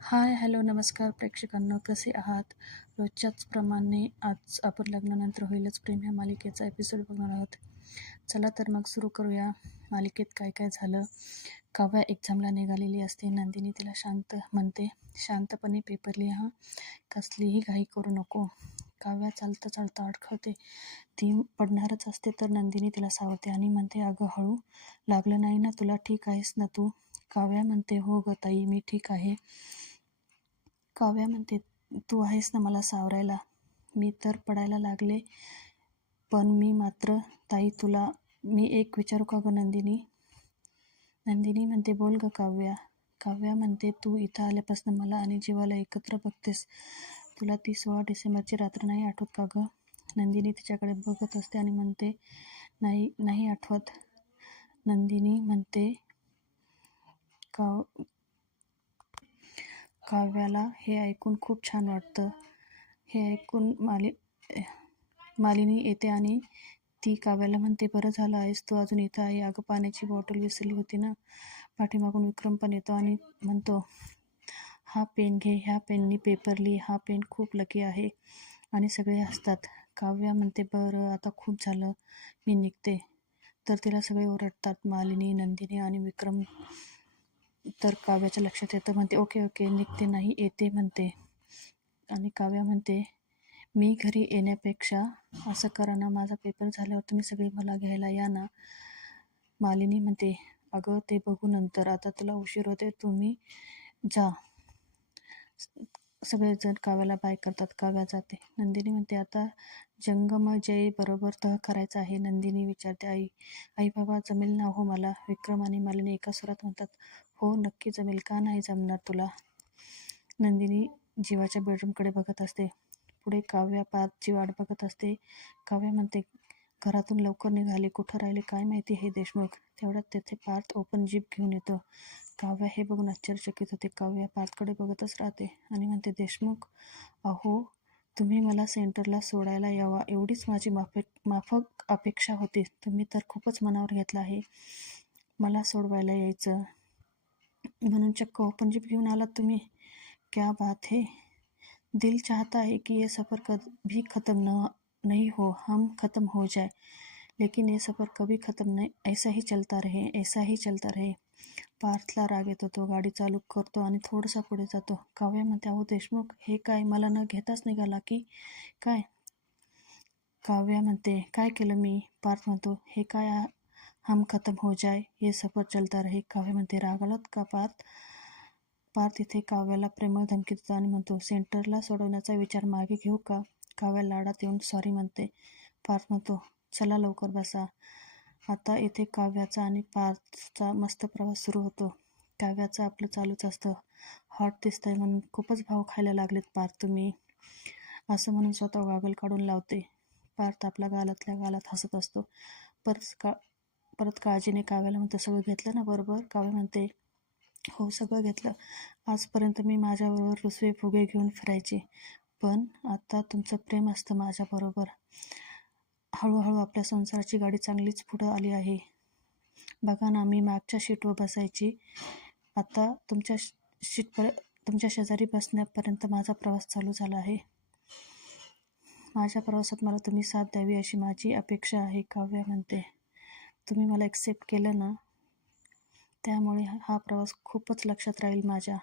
हाय, hello, नमस्कार प्रेक्षकांनो, कसे आहात? रोजच्याच प्रमाणे आज आपण लग्नानंतर होईलच प्रेम ह्या मालिकेचा एपिसोड बघणार आहोत. चला तर मग सुरू करूया. मालिकेत काय काय झालं. काव्या एक्झामला निघालेली असते. नंदिनी तिला शांत म्हणते, शांतपणे पेपर लिहा, कसलीही घाई करू नको. काव्या चालता चालता अडखळते. ती पडणारच असते तर नंदिनी तिला सावरते आणि म्हणते, अगं हळू, लागलं नाही ना तुला? ठीक आहेस ना तू? काव्या म्हणते, हो ग ताई, मी ठीक आहे. काव्या म्हणते, तू आहेस ना मला सावरायला? मी तर पडायला लागले, पण मी मात्र ताई तुला मी एक विचारू का ग नंदिनी? नंदिनी म्हणते, बोल ग काव्या. काव्या म्हणते, तू इथं आल्यापासून मला आणि जीवाला एकत्र बघतेस. तुला ती 16 डिसेंबरची रात्र नाही आठवत का ग? नंदिनी तिच्याकडे बघत असते आणि म्हणते, नाही नाही आठवत. नंदिनी म्हणते, काव काव्याला हे ऐकून खूप छान वाटतं. हे ऐकून मालिनी येते आणि ती काव्याला म्हणते, बरं झालं आहेस तू अजून इथं आहे. अगं पाण्याची बॉटल विसरली होती ना. पाठीमागून विक्रम पण येतो आणि म्हणतो, हा पेन घे, ह्या पेननी पेपर लिही, हा पेन खूप लकी आहे. आणि सगळे हसतात. काव्या म्हणते, बरं आता खूप झालं, मी निघते. तर तिला सगळे ओरडतात. मालिनी, नंदिनी आणि विक्रम. तर काव्याच्या लक्षात येतं. म्हणते, ओके ओके, निघते नाही, येते म्हणते. आणि काव्या म्हणते, मी घरी येण्यापेक्षा असं करा ना, माझा पेपर झाल्यावर तुम्ही सगळे मला घ्यायला या ना. मालिनी म्हणते, अगं ते बघू नंतर, आता तुला उशीर होते, तुम्ही जा. सगळेजण काव्याला बाय करतात. काव्या जाते. नंदिनी म्हणते, आता जंगमजय बरोबर तह करायचा आहे. नंदिनी विचारते, आई बाबा जमेल ना हो मला? विक्रम आणि मालिनी एका सुरात म्हणतात, हो नक्की जमेल, का नाही जमणार तुला? नंदिनी जीवाच्या बेडरूमकडे बघत असते. पुढे काव्या पार्थची वाट बघत असते. काव्या म्हणते, घरातून लवकर निघाले, कुठं राहिले काय माहिती हे देशमुख. तेवढ्यात तेथे पार्थ ओपन जीप घेऊन येतो. काव्या हे बघून आश्चर्यचकित होते. काव्या पार्थकडे बघतच राहते आणि म्हणते, देशमुख, अहो तुम्ही मला सेंटरला सोडायला यावा एवढीच माझी माफक अपेक्षा होती. तुम्ही तर खूपच मनावर घेतलं आहे मला सोडवायला यायचं म्हणून. चक्क ओपन जीप घेऊन आलात तुम्ही? क्या बात है. दिल चाहता है कि ये सफ़र कभी ख़त्म नहीं हो, हम ख़त्म हो जाए, लेकिन ये सफ़र कभी ख़त्म नहीं, ऐसा ही चलता रहे, ऐसा ही चलता रहे. पार्थला राग येतो. तो गाडी चालू करतो आणि थोडासा पुढे जातो. काव्या म्हणते, अहो देशमुख, हे काय, मला न घेताच निघाला की काय? काव्या म्हणते, काय केलं मी? पार्थ म्हणतो, हे काय, हम खत्म हो जाए, ये सफर चलता रहे. काव्या म्हणते, रागालात का पार्थ? पार्थ इथे काव्याला प्रेमळ धमकी देतो आणि म्हणतो, सेंटरला सोडवण्याचा विचार मागे घेऊ का? काव्या लाडात येऊन सॉरी म्हणते. पार्थ म्हणतो, चला लवकर बसा. आता इथे काव्याचा आणि पार्थचा मस्त प्रवास सुरू होतो. काव्याचं आपलं चालूच असतं, हॉट दिसतंय म्हणून खूपच भाव खायला लागलेत पार्थ तुम्ही, असं म्हणून स्वतः गॉगल काढून लावते. पार्थ आपल्या गालातल्या गालात हसत असतो. परत काळजीने काव्याला म्हणतो, सगळं घेतलं ना बरोबर? काव्या म्हणते, हो सगळं घेतलं. आजपर्यंत मी माझ्याबरोबर रुसवे फुगे घेऊन फिरायचे, पण आता तुमचं प्रेम असतं माझ्याबरोबर. हळूहळू आपल्या संसाराची गाडी चांगलीच पुढं आली आहे. बघा ना, मी मागच्या शीटवर बसायची, आता तुमच्या शेजारी बसण्यापर्यंत माझा प्रवास चालू झाला आहे. माझ्या प्रवासात मला तुम्ही साथ द्यावी अशी माझी अपेक्षा आहे. काव्या म्हणते, तुम्ही मला एक्सेप्ट केलं ना, त्यामुळे हा प्रवास खूपच लक्षात राहील माझ्या.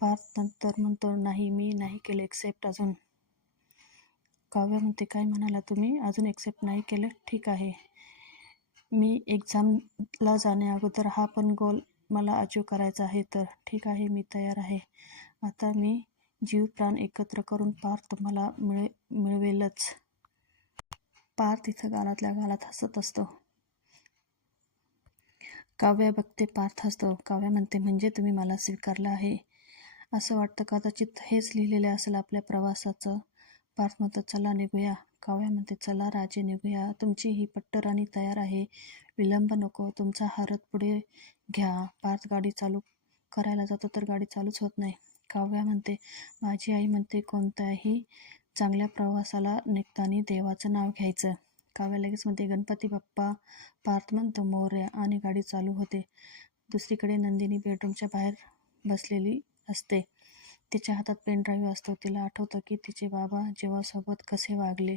पार्थ नंतर म्हणतो, नाही, मी नाही केलं एक्सेप्ट अजून. काव्या म्हणते, काय म्हणाला तुम्ही? अजून एक्सेप्ट नाही केलं? ठीक आहे, मी एक्झामला जाण्याअगोदर हा पण गोल मला अचीव करायचा आहे, तर ठीक आहे, मी तयार आहे. आता मी जीव प्राण एकत्र करून पार्थ तुम्हाला मिळवेलच. पार्थ इथं गालातल्या गालात हसत असतो. काव्या बघते, पार्थ हसतो. काव्या म्हणते, म्हणजे तुम्ही मला स्वीकारलं आहे? असं वाटतं कदाचित हेच लिहिलेलं असेल आपल्या प्रवासाचं. पार्थ म्हणतो, चला निघूया. काव्या म्हणते, चला राजे निघूया. तुमची ही पट्टराणी तयार आहे, विलंब नको. तुमचा हा रथ पुढे घ्या. पार्थ गाडी चालू करायला जातो तर गाडी चालूच होत नाही. काव्या म्हणते, माझी आई म्हणते, कोणत्याही चांगल्या प्रवासाला निघताना देवाचं नाव घ्यायचं. काव्या लगेच म्हणते, गणपती बाप्पा. पार्थ म्हणतो, मोरया, आणि गाडी चालू होते. दुसरीकडे नंदिनी बेडरूमच्या बाहेर बसलेली असते. तिच्या हातात पेन ड्राईव्ह असतो. तिला आठवतं की तिचे बाबा जीवासोबत कसे वागले.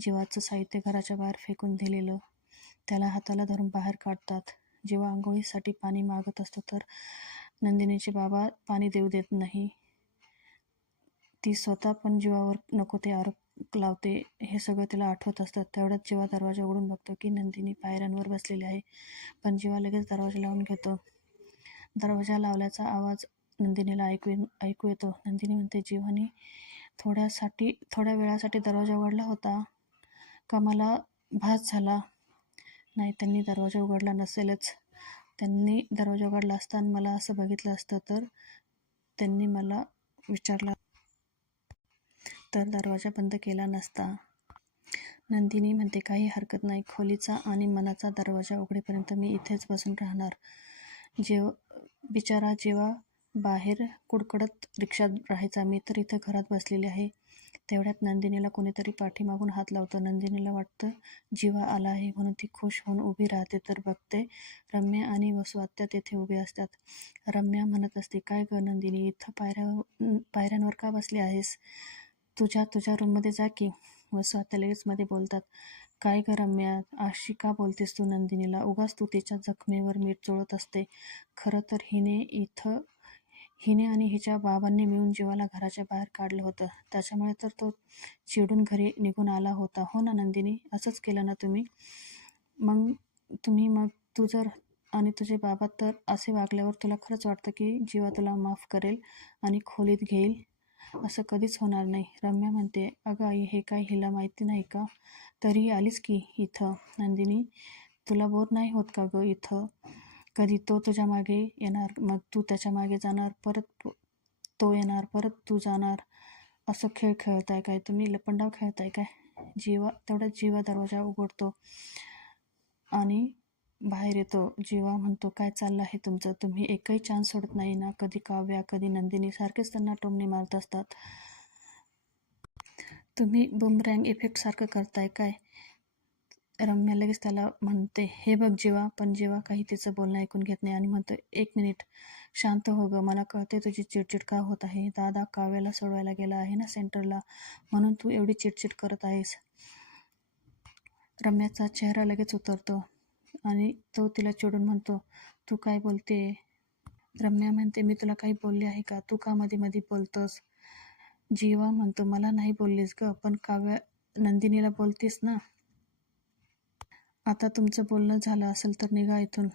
जीवाचं साहित्य घराच्या बाहेर फेकून दिलेलं त्याला हाताला धरून बाहेर काढतात. जेव्हा आंघोळीसाठी पाणी मागत असतो तर नंदिनीचे बाबा पाणी देऊ देत नाही. ती स्वतः पण जीवावर नको ते आरोप लावते. हे सगळं तिला आठवत असतं. तेवढ्यात जीवा दरवाजा उघडून बघतो की नंदिनी पायऱ्यांवर बसलेली आहे. पण जीवा लगेच दरवाजा लावून घेतो. दरवाजा लावल्याचा आवाज नंदिनीला ऐकू येतो. नंदिनी म्हणते, जीवानी थोड्या वेळासाठी दरवाजा उघडला होता का? मला भास झाला. नाही, त्यांनी दरवाजा उघडला नसेलच. त्यांनी दरवाजा उघडला असता आणि मला असं बघितलं असतं तर त्यांनी मला विचारलं तर दरवाजा बंद केला नसता. नंदिनी म्हणते, काही हरकत नाही. खोलीचा आणि मनाचा दरवाजा उघडेपर्यंत मी इथेच बसून राहणार. बिचारा जेव्हा बाहेर कुडकुडत रिक्षात राहायचा, मी तर इथं घरात बसलेली आहे. तेवढ्यात नंदिनीला कोणीतरी पाठीमागून हात लावतं. नंदिनीला वाटतं जीवा आला आहे म्हणून ती खुश होऊन उभी राहते तर बघते रम्या आणि वसू आत्या तेथे उभे असतात. रम्या म्हणत असते, काय ग नंदिनी, इथं पायऱ्यांवर का बसली आहेस? तुझ्या रूममध्ये जा की. वसू आत्या लगेच मध्ये बोलतात, काय ग रम्या, अशी का बोलतेस तू नंदिनीला? उगाच तू तिच्या जखमेवर मीठ चोळत असते. खरं तर हिने आणि हिच्या बाबांनी मिळून जीवाला घराच्या बाहेर काढलं होतं. त्याच्यामुळे तर तो चिडून घरी निघून आला होता. हो ना नंदिनी? असंच केलं ना तुम्ही? मग तू जर आणि तुझे बाबा तर असे वागल्यावर तुला खरंच वाटतं की जीवा तुला माफ करेल आणि खोलीत घेईल? असं कधीच होणार नाही. रम्या म्हणते, अगं आई, हे काय हिला माहिती नाही का? तरीही आलीच की इथं. नंदिनी, तुला बोर नाही होत का गं इथं? कधी तो तुझ्या मागे येणार, मग तू त्याच्या मागे जाणार, परत तो येणार, परत तू जाणार. असं खेळ खेळताय काय तुम्ही? लपंडाव खेळताय काय? तेवढ्यात जीवा दरवाजा उघडतो आणि बाहेर येतो. जीवा म्हणतो, काय चाललं आहे तुमचं? तुम्ही एकही चान्स सोडत नाही ना? कधी काव्या, कधी नंदिनी, सारखेच त्यांना टोमणे मारत असतात. तुम्ही बुमरँग इफेक्ट सारखं करताय काय? रम्या लगेच त्याला म्हणते, हे बघ जीवा. पण जीवा काही तिचं बोलणं ऐकून घेत नाही आणि म्हणतो, एक मिनिट, शांत हो गं. मला कळते तुझी चिडचिड का होत आहे. दादा काव्याला सोडवायला गेला आहे ना सेंटरला, म्हणून तू एवढी चिडचिड करत आहेस. रम्याचा चेहरा लगेच उतरतो आणि तो तिला चिडून म्हणतो, तू काय बोलते? रम्या म्हणते, मी तुला काही बोलले आहे का? तू का मध्ये मध्ये बोलतोस? जीवा म्हणतो, मला नाही बोललीस ग, पण नंदिनीला बोलतीस ना? आता तुमचं बोलणं झालं असेल तर निघा इथून.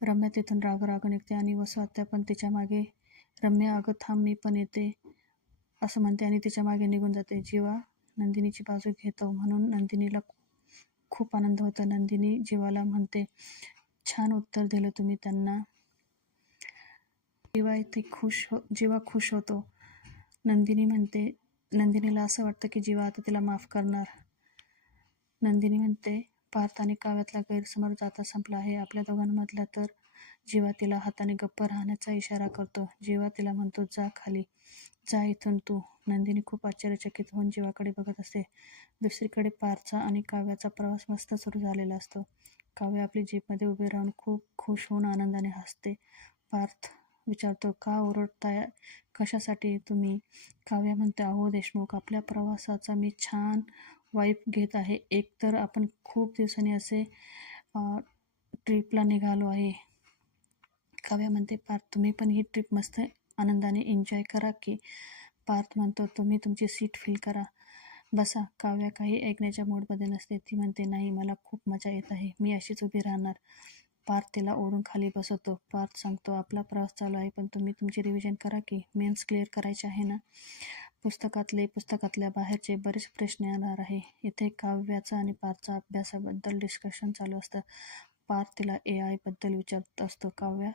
रम्या तिथून राग निघते आणि वसू आत्या पण तिच्या मागे. रम्या, अगं थांब, मी पण येते, असं म्हणते आणि तिच्या मागे निघून जाते. जीवा नंदिनीची बाजू घेतो म्हणून नंदिनीला खूप आनंद होतो. नंदिनी जीवाला म्हणते, छान उत्तर दिलं तुम्ही त्यांना. जीवा खुश होतो. नंदिनीला असं वाटतं की जीवा आता तिला माफ करणार. नंदिनी म्हणते, पार्थ आणि काव्यातला गैरसमज आता संपला आहे. आपल्या दोघांमधला तर. जीवा तिला हाताने गप्प राहण्याचा इशारा करतो. जीवा तिला म्हणतो, जा खाली, जा इथून तू. नंदिनी खूप आश्चर्यचकित होऊन जीवाकडे बघत असते. दुसरीकडे पार्थचा आणि काव्याचा प्रवास मस्त सुरू झालेला असतो. काव्य आपली जीपमध्ये उभे राहून खूप खुश होऊन आनंदाने हसते. पार्थ विचारतो, का ओरडताय? कशासाठी तुम्ही? काव्य म्हणते, अहो देशमुख, आपल्या प्रवासाचा मी छान वाईफ घेत आहे. एक तर आपण खूप दिवसांनी असे ट्रिपला निघालो आहे. काव्या म्हणते, पार्थ, तुम्ही पण ही ट्रिप मस्त आनंदाने एन्जॉय करा की. पार्थ म्हणतो, तुम्ही तुमची सीट फिल करा, बसा. काव्या काही ऐकण्याच्या मूडमध्ये नसते. ती म्हणते, नाही, मला खूप मजा येत आहे, मी अशीच उभी राहणार. पार्थ तिला ओढून खाली बसवतो. पार्थ सांगतो, आपला प्रवास चालू आहे पण तुम्ही तुमची रिव्हिजन करा की. मेन्स क्लिअर करायचे आहे ना? पुस्तकातल्या बाहेरचे बरेच प्रश्न येणार आहे. इथे काव्याचा आणि पार्थचा अभ्यासाबद्दल डिस्कशन चालू असतं. पार्थ तिला AI बद्दल विचारत असतो. काव्या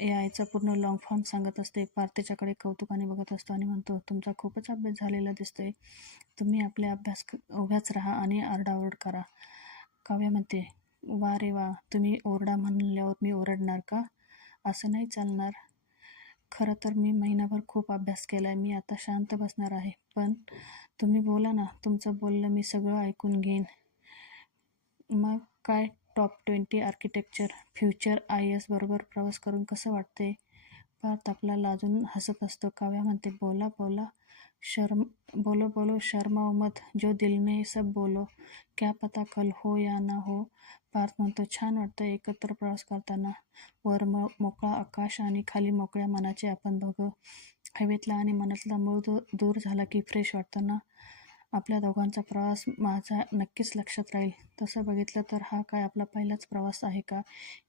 AIचा पूर्ण लॉंग फॉर्म सांगत असते. पार्थ तिच्याकडे कौतुकाने बघत असतो आणि म्हणतो, तुमचा खूपच अभ्यास झालेला दिसतोय. तुम्ही आपले अभ्यास उभ्याच राहा आणि आरडाओरड करा. काव्या म्हणते, वा रे वा, तुम्ही ओरडा म्हणल्यावर मी ओरडणार का? असं नाही चालणार. खरं तर मी महिनाभर खूप अभ्यास केलाय. मी आता शांत बसणार आहे. पण तुम्ही बोला ना, तुमचं बोलणं मी सगळं ऐकून घेईन. मग काय, टॉप 20 आर्किटेक्चर फ्युचर IAS बरोबर प्रवास करून कसं वाटते? पार्थ आपला लाजून हसत असतो. काव्या म्हणते, बोला बोला शर्म बोलो बोलो शर्माओ मत, जो दिल में सब बोलो, क्या पता कल हो या ना हो. पार्थ म्हणतो, छान वाटतं एकत्र प्रवास करताना. वर मोकळा आकाश आणि खाली मोकळ्या मनाचे आपण दोघं. हवेतला आणि मनातला मूळ दूर झाला की फ्रेश वाटतं ना. आपल्या दोघांचा प्रवास माझा नक्कीच लक्षात राहील. तसं बघितलं तर हा काय आपला पहिलाच प्रवास आहे का?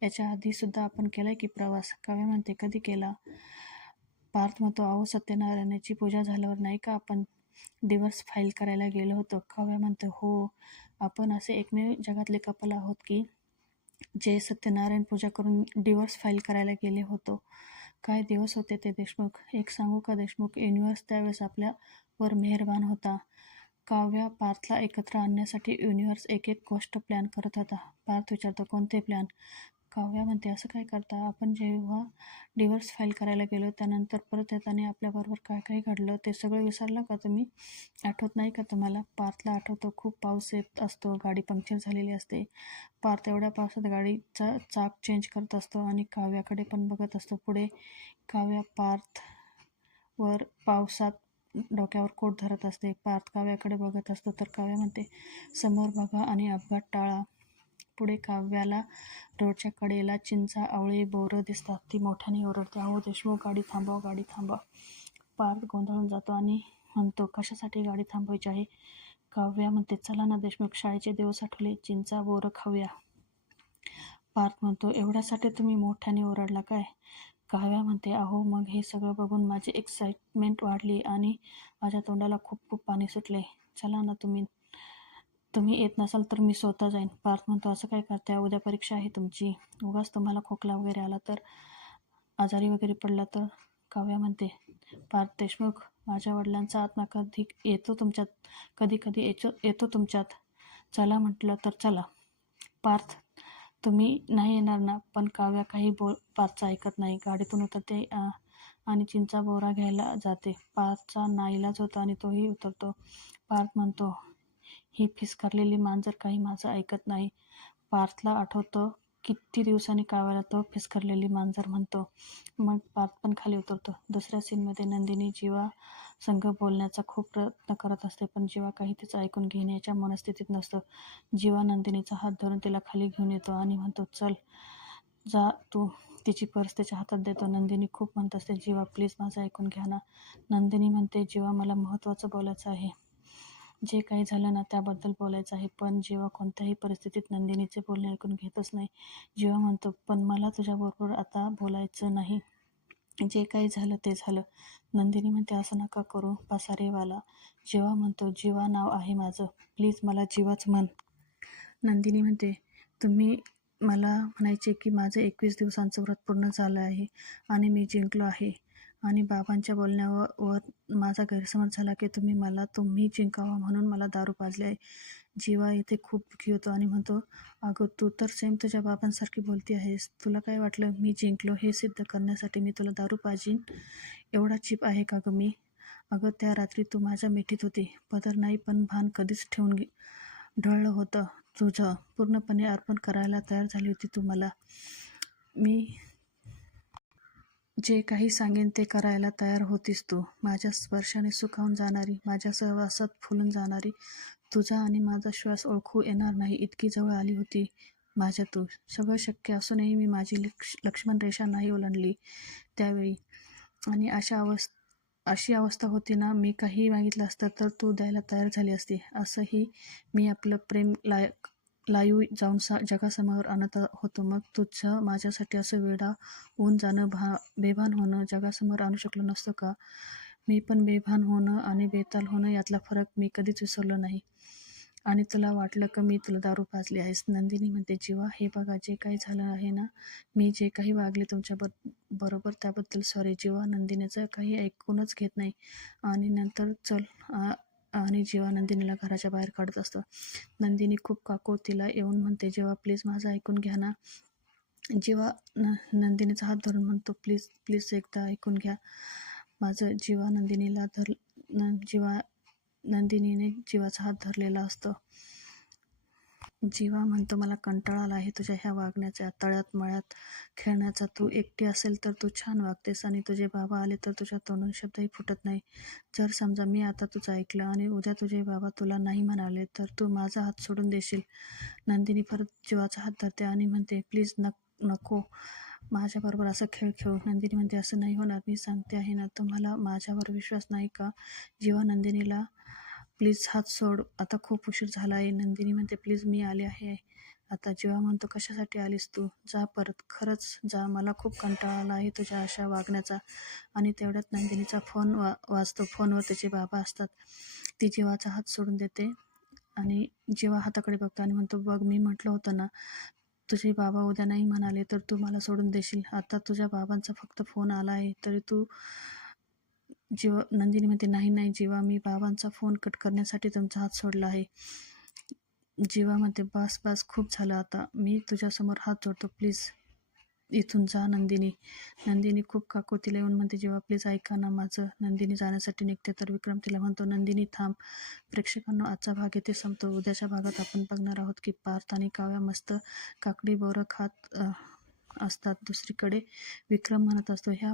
याच्या आधीसुद्धा आपण केलाय की प्रवास? काव्या म्हणते, कधी केला? पार्थ म्हणतो, अहो सत्यनारायणाची पूजा झाल्यावर नाही का आपण डिव्होर्स फाईल करायला गेलो होतो? काव्या म्हणते, हो, आपण असे एकमेव जगातले कपल आहोत की जे सत्यनारायण पूजा करून डिव्होर्स फाईल करायला गेले होतो. काय दिवस होते ते देशमुख. एक सांगू का देशमुख, युनिव्हर्स त्यावेळेस आपल्यावर मेहरबान होता. काव्या पार्थला एकत्र आणण्यासाठी युनिव्हर्स एक एक गोष्ट प्लॅन करत होता. पार्थ विचारतो, कोणते प्लॅन? काव्या म्हणते, असं काय करता? आपण जेव्हा डिव्होर्स फाईल करायला गेलो त्यानंतर परत येताना आपल्याबरोबर काय काय घडलं ते सगळं विसरलं का तुम्ही? आठवत नाही का तुम्हाला? पार्थला आठवतं, खूप पाऊस येत असतो, गाडी पंक्चर झालेली असते. पार्थ एवढ्या पावसात गाडीचा चाक चेंज करत असतो आणि काव्याकडे पण बघत असतो. पुढे काव्या पार्थवर पावसात डोक्यावर कोट धरत असते. पार्थ काव्याकडे बघत असतो तर काव्या म्हणते, समोर बघा आणि अपघात टाळा. पुढे काव्याला रोडच्या कडेला चिंचा, आवळे, बोरं दिसतात. ती मोठ्याने ओरडते, अहो देशमुख, गाडी थांबवा, गाडी थांबवा. पार्थ गोंधळून जातो आणि म्हणतो, कशासाठी गाडी थांबवायची आहे? काव्या म्हणते, चला ना देशमुख, शाळेचे दिवस आठवले, चिंचा बोरं खाऊया. पार्थ म्हणतो, एवढ्यासाठी तुम्ही मोठ्याने ओरडला काय? काव्या म्हणते, अहो मग हे सगळं बघून माझी एक्साइटमेंट वाढली आणि माझ्या तोंडाला खूप खूप पाणी सुटले. चला ना, तुम्ही येत नसाल तर मी स्वतः जाईन. पार्थ म्हणतो, असं काय करताय? उद्या परीक्षा आहे तुमची. उगाच तुम्हाला खोकला वगैरे आला तर, आजारी वगैरे पडला तर. काव्या म्हणते, पार्थ देशमुख, माझ्या वडिलांचा आत्मा कधी येतो तुमच्यात, कधी कधी येतो तुमच्यात. चला म्हटलं तर चला. पार्थ, तुम्ही नाही येणार ना? पण काव्या काही पार्थचं ऐकत नाही. गाडीतून उतरते आणि चिंचा बोरा घ्यायला जाते. पार्थचा नाईलाज होतो आणि तोही उतरतो. पार्थ म्हणतो, ही फिसकारलेली मांजर काही माझं ऐकत नाही. पार्थला आठवतं किती दिवसांनी काव्याला तो फिसकारलेली मांजर म्हणतो. मग पार्थ पण खाली उतरतो. दुसऱ्या सीनमध्ये नंदिनी जीवा संघ बोलण्याचा खूप प्रयत्न करत असते, पण जीवा काही तिचं ऐकून घेण्याच्या मनस्थितीत नसतं. जीवा नंदिनीचा हात धरून तिला खाली घेऊन येतो आणि म्हणतो, चल जा तू. तिची पर्स त्याच्या हातात देतो. नंदिनी खूप म्हणत असते, जीवा प्लीज माझं ऐकून घ्या ना. नंदिनी म्हणते, जीवा मला महत्त्वाचं बोलायचं आहे. जे काही झालं ना त्याबद्दल बोलायचं आहे. पण जीवा कोणत्याही परिस्थितीत नंदिनीचे बोलणे ऐकून घेतच नाही. जीवा म्हणतो, पण मला तुझ्याबरोबर आता बोलायचं नाही. जे काही झालं ते झालं. नंदिनी म्हणते, असं नका करू पसारेवाला. जीवा म्हणतो, जीवा नाव आहे माझं, प्लीज मला जीवाच म्हण. नंदिनी म्हणते, तुम्ही मला म्हणायचे की माझं 21 दिवसांचं व्रत पूर्ण झालं आहे आणि मी जिंकलो आहे आणि बाबांच्या बोलण्यावर माझा गैरसमज झाला की तुम्ही जिंकावा म्हणून मला दारू पाजली आहे. जीवा इथे खूप दुःखी होतो आणि म्हणतो, अगं तू तर सेम तुझ्या बाबांसारखी बोलती आहेस. तुला काय वाटलं मी जिंकलो हे सिद्ध करण्यासाठी मी तुला दारू पाजीन? एवढा चीप आहे का गं मी? अगं त्या रात्री तू माझ्या मिठीत होती. पदर नाही पण भान कधीच ठेवून ढळलं होतं तुझं. पूर्णपणे अर्पण करायला तयार झाली होती तू मला. मी जे काही सांगेन ते करायला तयार होतीस तू. माझ्या स्पर्शाने सुखावून जाणारी, माझ्या सहवासात फुलून जाणारी, तुझा आणि माझा श्वास ओळखू येणार नाही इतकी जवळ आली होती माझ्या तू. सगळं शक्य असूनही मी माझी लक्ष्मण रेषा नाही ओलांडली त्यावेळी. आणि अशी अवस्था होती ना, मी काहीही मागितलं असतं तर तू द्यायला तयार झाली असती. असंही मी आपलं प्रेम लाईव्ह जाऊन जगासमोर आणत होतो. मग तुझं माझ्यासाठी असं वेडावून जाणं, बेभान होणं जगासमोर आणू शकलो नसतो का? मी पण बेभान होणं आणि बेताल होणं यातला फरक मी कधीच विसरलो नाही. आणि तुला वाटलं का मी तुला दारू पाजली आहेस? नंदिनी म्हणते, जीवा हे बघा, जे काही झालं आहे ना, मी जे काही वागले तुमच्या बरोबर त्याबद्दल सॉरी. जीवा नंदिनीचं काही ऐकूनच घेत नाही आणि नंतर चल आणि जीवा नंदिनीला घराच्या बाहेर काढत असतो. नंदिनी खूप काकुळतीला येऊन म्हणते, जीवा प्लीज माझं ऐकून घ्या ना. जीवा नंदिनीचा हात धरून म्हणतो, प्लीज प्लीज एकदा ऐकून घ्या माझं. जीवा नंदिनीने जीवाचा हात धरलेला असतो. जीवा म्हणतो मला कंटाळा आला आहे तुझ्या ह्या वागण्याचा, तळ्यात मळ्यात खेळण्याचा. तू एकटी असेल तर तू छान वागतेस आणि तुझे बाबा आले तर तुझ्या तोंडून शब्दही फुटत नाही. जर समजा मी आता तुझं ऐकलं आणि उद्या तुझे बाबा तुला नाही म्हणाले तर तू माझा हात सोडून देशील. नंदिनी परत जीवाचा हात धरते आणि म्हणते प्लीज नको माझ्याबरोबर असा खेळ खेळू. नंदिनी म्हणते असं नाही होणार, मी सांगते आहे ना. तुम्हाला माझ्यावर विश्वास नाही का? जीवा नंदिनीला प्लीज हात सोड, आता खूप उशीर झाला आहे. नंदिनी म्हणते प्लीज मी आले आहे. आता जीवा म्हणतो कशासाठी आलीस तू? जा परत, खरंच जा, मला खूप कंटाळा आला आहे तुझ्या अशा वागण्याचा. आणि तेवढ्यात नंदिनीचा फोन वाजतो. फोनवर त्याचे बाबा असतात. ती जीवाचा हात सोडून देते आणि जीवा हाताकडे बघतो आणि म्हणतो बघ मी म्हटलं होतं ना तुझे बाबा उद्या नाही म्हणाले तर तू मला सोडून देशील. आता तुझ्या बाबांचा फक्त फोन आला आहे तरी तू. जीवा नंदिनी म्हणते नाही नाही जीवा, मी बाबांचा फोन कट करण्यासाठी तुमचा हात सोडला आहे. जीवा म्हणते बस बस खूप झालं, आता मी तुझ्यासमोर हात जोडतो, प्लीज इथून जा. नंदिनी खूप काकुतीला येऊन म्हणते जीवा प्लीज ऐका ना माझं. नंदिनी जाण्यासाठी निघते तर विक्रम तिला म्हणतो नंदिनी थांब. प्रेक्षकांनो आजचा भाग येथे संपतो. उद्याच्या भागात आपण बघणार आहोत की पार्थ आणि काव्या मस्त काकडी बोरं खात असतात. दुसरीकडे विक्रम म्हणत असतो ह्या